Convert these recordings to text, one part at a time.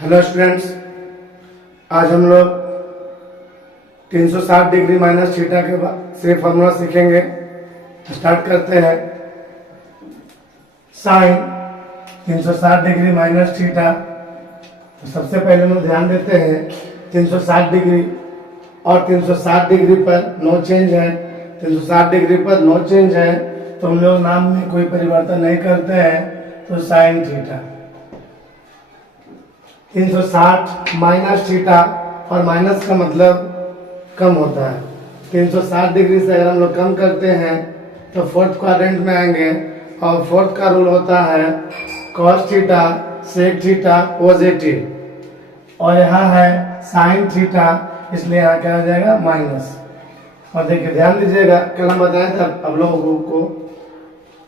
Hello students, आज हम लोग 360 डिग्री माइनस थीटा के से फॉर्मूला सीखेंगे। स्टार्ट करते हैं। Sine 360 degree minus theta. तो सबसे पहले हम ध्यान देते हैं 360 डिग्री और 360 डिग्री पर नो चेंज है। 360 डिग्री पर नो चेंज है तो हम लोग नाम में कोई परिवर्तन नहीं करते हैं, तो साइन थीटा। 360 माइनस थीटा, और माइनस का मतलब कम होता है। 360 डिग्री से अगर हम लोग कम करते हैं तो फोर्थ क्वाड्रेंट में आएंगे, और फोर्थ का रूल होता है cos theta sec theta positive, और यहाँ है साइन थीटा, इसलिए यहाँ क्या हो जाएगा माइनस। और देखिए ध्यान दीजिएगा, कल हम बताए थे अब लोगों को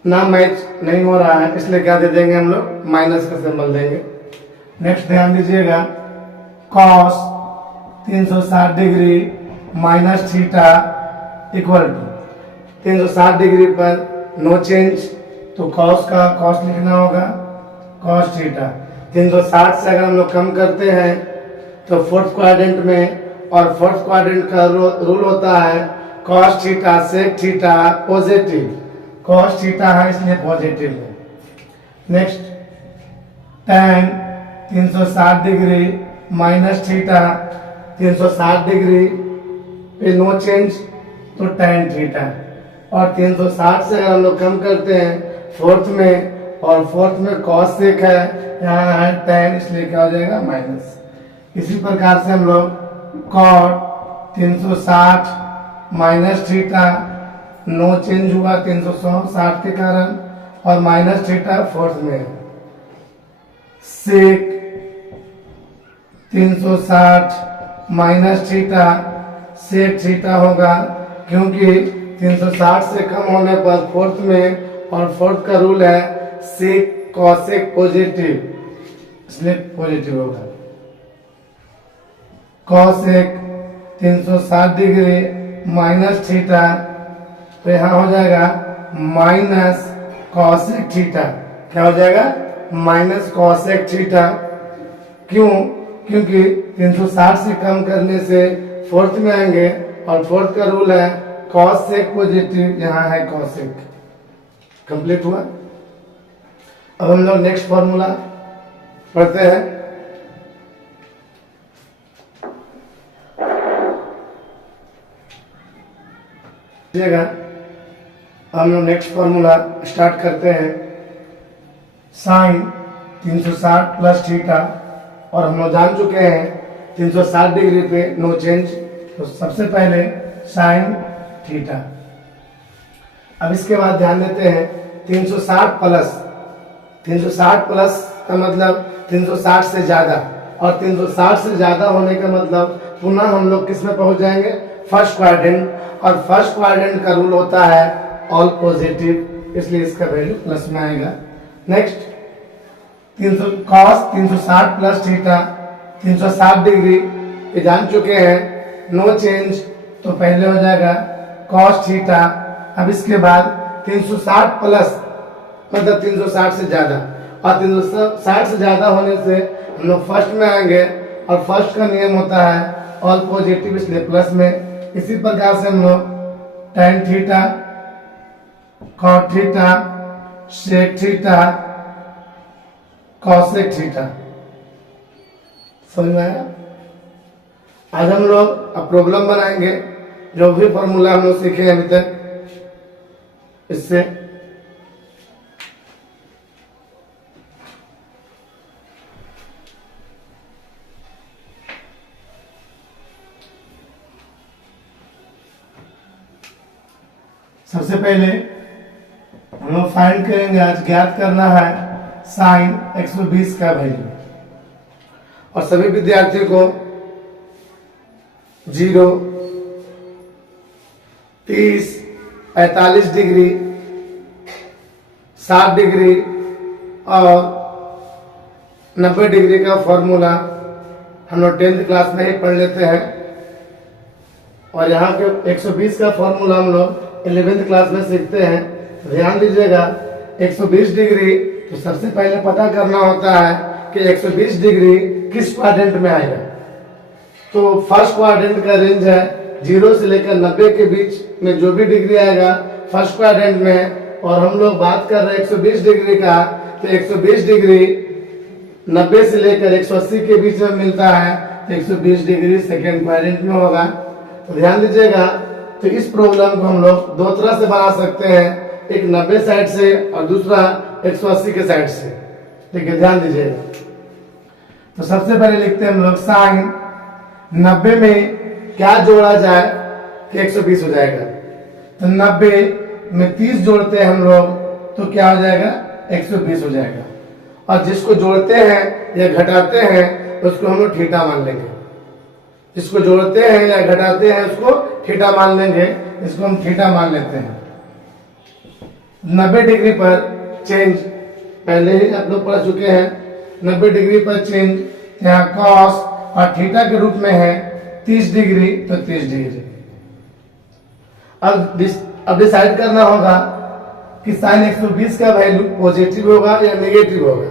ना मैच नहीं हो रहा है, इसलिए क्या दे देंगे हम लोग, माइनस का सिंबल देंगे। नेक्स्ट ध्यान दीजिएगा, cos 360 degree minus theta equal to 360 degree पर नो चेंज, तो कॉस का कॉस लिखना होगा कॉस थीटा। 360 से अगर हम लोग कम करते हैं तो फोर्थ क्वाड्रेंट में, और फोर्थ क्वाड्रेंट का रूल होता है cos theta sec theta positive. Cos theta है इसलिए पॉजिटिव है। Next tan 360 degree minus theta, 360 degree पे नो चेंज तो tan थीटा, और 360 से अगर हम लोग कम करते हैं फोर्थ में, और फोर्थ में cos सेक है, यहाँ है tan, इसलिए क्या हो जाएगा माइनस। इसी प्रकार से हम लोग cot 360 minus theta no change हुआ 360 के कारण, और माइनस थीटा फोर्थ में। Sec 360 minus theta sec theta होगा, क्योंकि 360 से कम होने पर फोर्थ में, और फोर्थ का रूल है सेक कॉसेक पॉजिटिव, इसलिए पॉजिटिव होगा। कॉसेक 360 डिग्री माइनस थीटा, तो यहाँ हो जाएगा माइनस कॉसेक थीटा। क्या हो जाएगा माइनस कॉसेक थीटा। क्यों? क्योंकि 360 से कम करने से फोर्थ में आएंगे, और फोर्थ का रूल है कॉसेक पॉजिटिव, यहाँ है कॉसेक। कंप्लीट हुआ। अब हम लोग नेक्स्ट फॉर्मूला पढ़ते हैं। हम लोग नेक्स्ट फॉर्मूला स्टार्ट करते हैं। साइन 360 प्लस थीटा, और हम लोग जान चुके हैं 360 डिग्री पे नो चेंज, तो सबसे पहले साइन थीटा। अब इसके बाद ध्यान देते हैं 360 प्लस, 360 प्लस का मतलब 360 से ज्यादा, और 360 से ज्यादा होने का मतलब पुनः हम लोग किस में पहुंच जाएंगे, फर्स्ट क्वाड्रेंट, और फर्स्ट क्वाड्रेंट का रूल होता है ऑल पॉजिटिव, इसलिए इसका वैल्यू प्लस में आएगा। Next cos 360 plus theta 360 degree, ये जान चुके हैं नो चेंज, तो पहले हो जाएगा कॉस थीटा। अब इसके बाद 360 प्लस मतलब 360 से ज्यादा, और 360 से ज्यादा होने से हम लोग फर्स्ट में आएंगे, और फर्स्ट का नियम होता है ऑल पॉजिटिव, इसलिए प्लस में। इसी प्रकार से हम लोग tan theta cot theta sec theta cosec theta, समझ में आया। आज हम लोग अब प्रॉब्लम बनाएंगे, जो भी फॉर्मूला हम लोग सीखे अभी तक, इससे सबसे पहले हम लोग फाइंड करेंगे, आज ज्ञात करना है साइन 120 का वैल्यू, और सभी विद्यार्थियों को 0, 30, 45 डिग्री, 60 डिग्री और 90 डिग्री का फॉर्मूला हम लोग 10th क्लास में ही पढ़ लेते हैं, और यहाँ के 120 का फॉर्मूला हम लोग 11th क्लास में सीखते हैं। ध्यान दीजिएगा 120 डिग्री, तो सबसे पहले पता करना होता है कि 120 डिग्री किस क्वाड्रेंट में आएगा। तो फर्स्ट क्वाड्रेंट का रेंज है 0 से लेकर 90 के बीच में जो भी डिग्री आएगा फर्स्ट क्वाड्रेंट में, और हम लोग बात कर रहे हैं 120 डिग्री का, तो 120 डिग्री 90 से लेकर 180 के बीच में मिलता है, तो 120 डिग्री सेकेंड क्वाड्रेंट में होगा। तो ध्यान दीजिएगा, तो इस प्रॉब्लम को हम लोग दो तरह से बना सकते हैं, एक 90 साइड से और दूसरा 180 के साइड से। ठीक है, ध्यान दीजिएगा। तो सबसे पहले लिखते हैं हम लोग साइन 90 में क्या जोड़ा जाए कि 120 हो जाएगा। तो 90 में 30 जोड़ते हैं हम लोग तो क्या हो जाएगा 120 हो जाएगा, और जिसको जोड़ते हैं या घटाते हैं उसको हम लोग थीटा मान लेंगे। जिसको जोड़ते हैं या घटाते हैं उसको थीटा मान लेंगे, इसको हम थीटा मान लेते हैं। 90 डिग्री पर चेंज पहले ही आप लोग पढ़ चुके हैं, 90 डिग्री पर चेंज यहाँ कॉस और थीटा के रूप में है 30 डिग्री, तो 30 डिग्री। अब डिसाइड करना होगा कि साइन 120 का वैल्यू पॉजिटिव होगा या नेगेटिव होगा।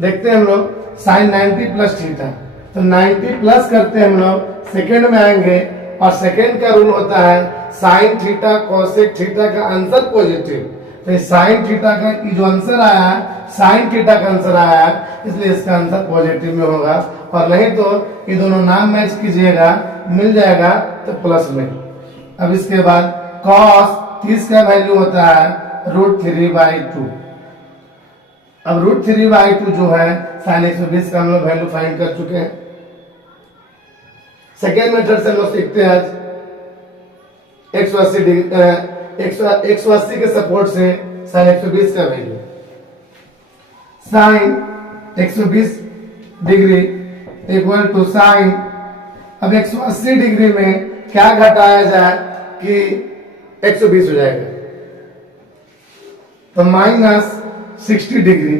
देखते हैं हम लोग साइन 90 प्लस थीटा, तो 90 प्लस करते हैं हम लोग सेकेंड में आएंगे, और सेकेंड का रूल होता है साइन थीटा कोसेक थीटा का आंसर पॉजिटिव। तो साइन थीटा का जो आंसर आया है साइन थीटा का आंसर आया है, इसलिए इसका आंसर पॉजिटिव में होगा, और नहीं तो ये दोनों नाम मैच कीजिएगा मिल जाएगा तो प्लस में। अब इसके बाद कॉस 30 का वैल्यू होता है √3/2। अब √3/2 जो है साइन 120 का हम लोग वैल्यू फाइंड कर चुके हैं। सेकेंड मेथड से हम लोग सीखते हैं आज 180 के सपोर्ट से साइन 120 का value. Sine 120 degree equal to sine, अब 180 डिग्री में क्या घटाया जाए कि 120 हो जाएगा, तो -60 डिग्री।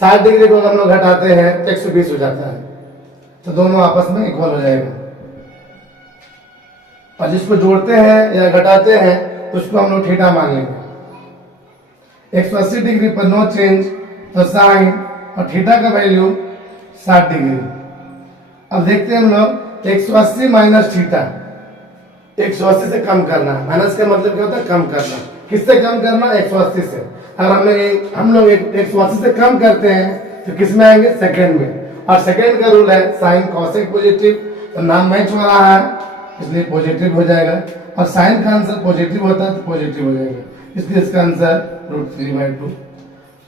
60 डिग्री को हम लोग घटाते हैं तो 120 हो जाता है, तो दोनों आपस में इक्वल हो जाएगा। और जिसको जोड़ते हैं या घटाते हैं उसको हम लोग थीटा मान लेंगे। 180 डिग्री पर नो चेंज, तो साइन और थीटा का वैल्यू 60 डिग्री। अब देखते हैं हम लोग 180 माइनस थीटा, 180 से कम करना। माइनस का मतलब क्या होता है, कम करना। किससे कम करना, 180 से। अगर हम लोग 180 से कम करते हैं तो किस में आएंगे, सेकेंड में। और सेकेंड का रूल है साइन कोसेक पॉजिटिव, तो नाम मैच हो रहा है इसलिए पॉजिटिव हो जाएगा, और साइन का आंसर पॉजिटिव होता है तो पॉजिटिव हो जाएगा, इसलिए इसका आंसर √3/2।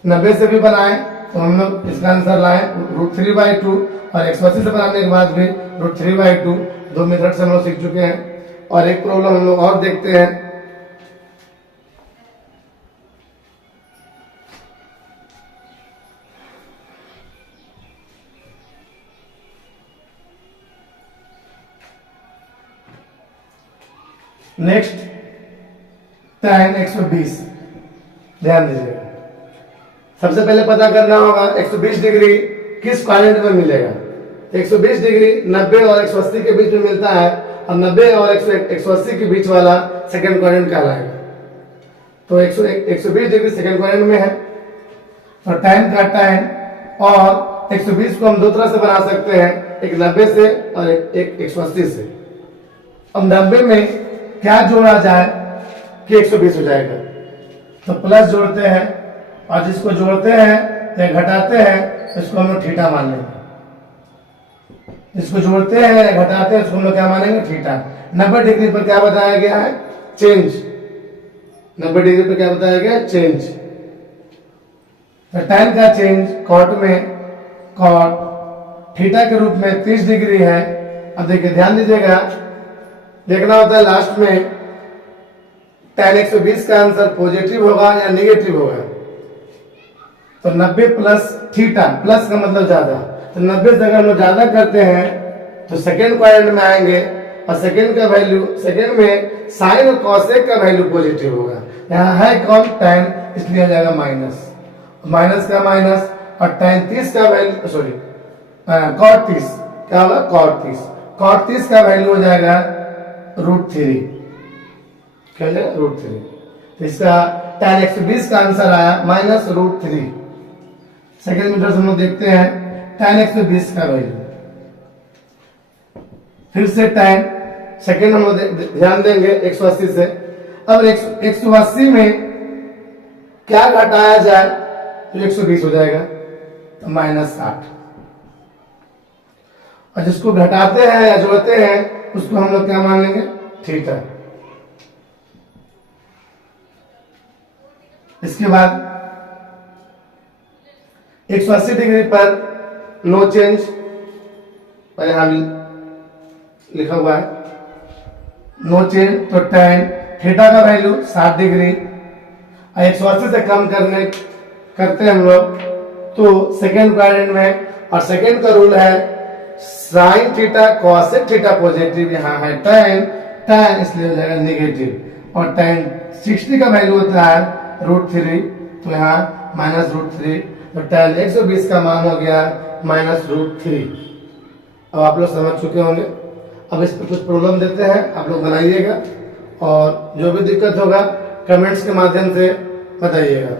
90 से भी बनाए तो हम लोग इसका आंसर लाए √3/2, और 180 से बनाने के बाद भी √3/2। दो मेथड से हम लोग सीख चुके हैं। और एक प्रॉब्लम हम लोग और देखते हैं। नेक्स्ट tan 120, ध्यान दीजिएगा। सबसे पहले पता करना होगा 120 डिग्री किस क्वाड्रेंट में मिलेगा। 120 डिग्री 90 और 180 के बीच में मिलता है, और 90 और 180 के बीच वाला सेकंड क्वाड्रेंट कहलाएगा। तो 120 डिग्री सेकंड क्वाड्रेंट में है, तो tan का tan, और 120 को हम दो तरह से बना सकते हैं, एक 90 से और एक 180 से। अब 90 में क्या जोड़ा जाए कि 120 हो जाएगा, तो प्लस जोड़ते हैं, और जिसको जोड़ते हैं या घटाते हैं इसको हम लोग थीटा मान लेंगे। जिसको जोड़ते हैं या घटाते हैं उसको हम लोग क्या मानेंगे, थीटा। 90 डिग्री पर क्या बताया गया है, चेंज। 90 डिग्री पर क्या बताया गया, चेंज। तो tan का चेंज कॉट में, कॉट थीटा के रूप में 30 डिग्री है। अब देखिए ध्यान दीजिएगा, देखना होता है लास्ट में tan 120 का आंसर पॉजिटिव होगा या नेगेटिव होगा। तो 90 प्लस थीटा, प्लस का मतलब ज्यादा, तो 90 से अगर हम लोग ज्यादा करते हैं तो सेकेंड क्वाड्रेंट में आएंगे, और सेकेंड का वैल्यू, सेकेंड में साइन और कॉसेक का वैल्यू पॉजिटिव होगा। यहाँ है कौन, tan, इसलिए आ जाएगा माइनस, माइनस का माइनस, और tan 30 का वैल्यू, सॉरी cot 30, क्या होगा, cot 30 का वैल्यू हो जाएगा √3, क्या हो जाएगा, √3। तो इसका tan 120 का आंसर आया -√3। सेकेंड मेथड से हम लोग देखते हैं tan 120 का वैल्यू। फिर से tan सेकेंड हम लोग ध्यान देंगे 180 से। अब 180 में क्या घटाया जाए तो 120 हो जाएगा, तो -60। और जिसको घटाते हैं या जोड़ते हैं उसको हम लोग क्या मान लेंगे, थीटा। इसके बाद 180 डिग्री पर नो चेंज पर यहां लिखा हुआ है नो चेंज, तो tan थीटा का वैल्यू 60 डिग्री। 180 से कम करते हैं हम लोग तो सेकेंड क्वाड्रेंट में, और सेकेंड का रूल है sine theta cosec theta positive, यहाँ है tan इसलिए हो जाएगा नेगेटिव। और tan 60 का वैल्यू होता है √3, तो यहाँ -√3, तो tan 120 का मान हो गया -√3। अब आप लोग समझ चुके होंगे। अब इस पर कुछ प्रॉब्लम देते हैं, आप लोग बनाइएगा और जो भी दिक्कत होगा कमेंट्स के माध्यम से बताइएगा।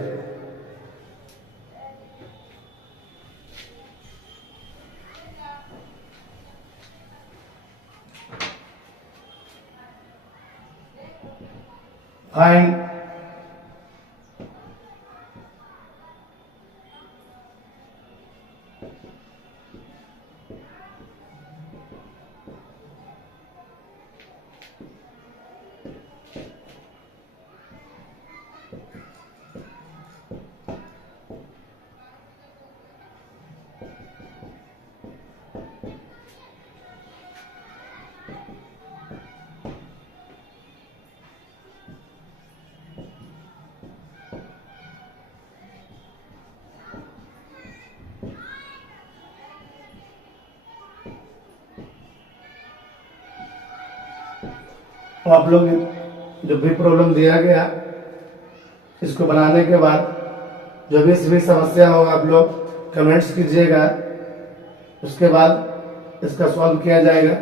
फाइंड तो आप लोग जो भी प्रॉब्लम दिया गया इसको बनाने के बाद जो भी समस्या होगा आप लोग कमेंट्स कीजिएगा, उसके बाद इसका सॉल्व किया जाएगा।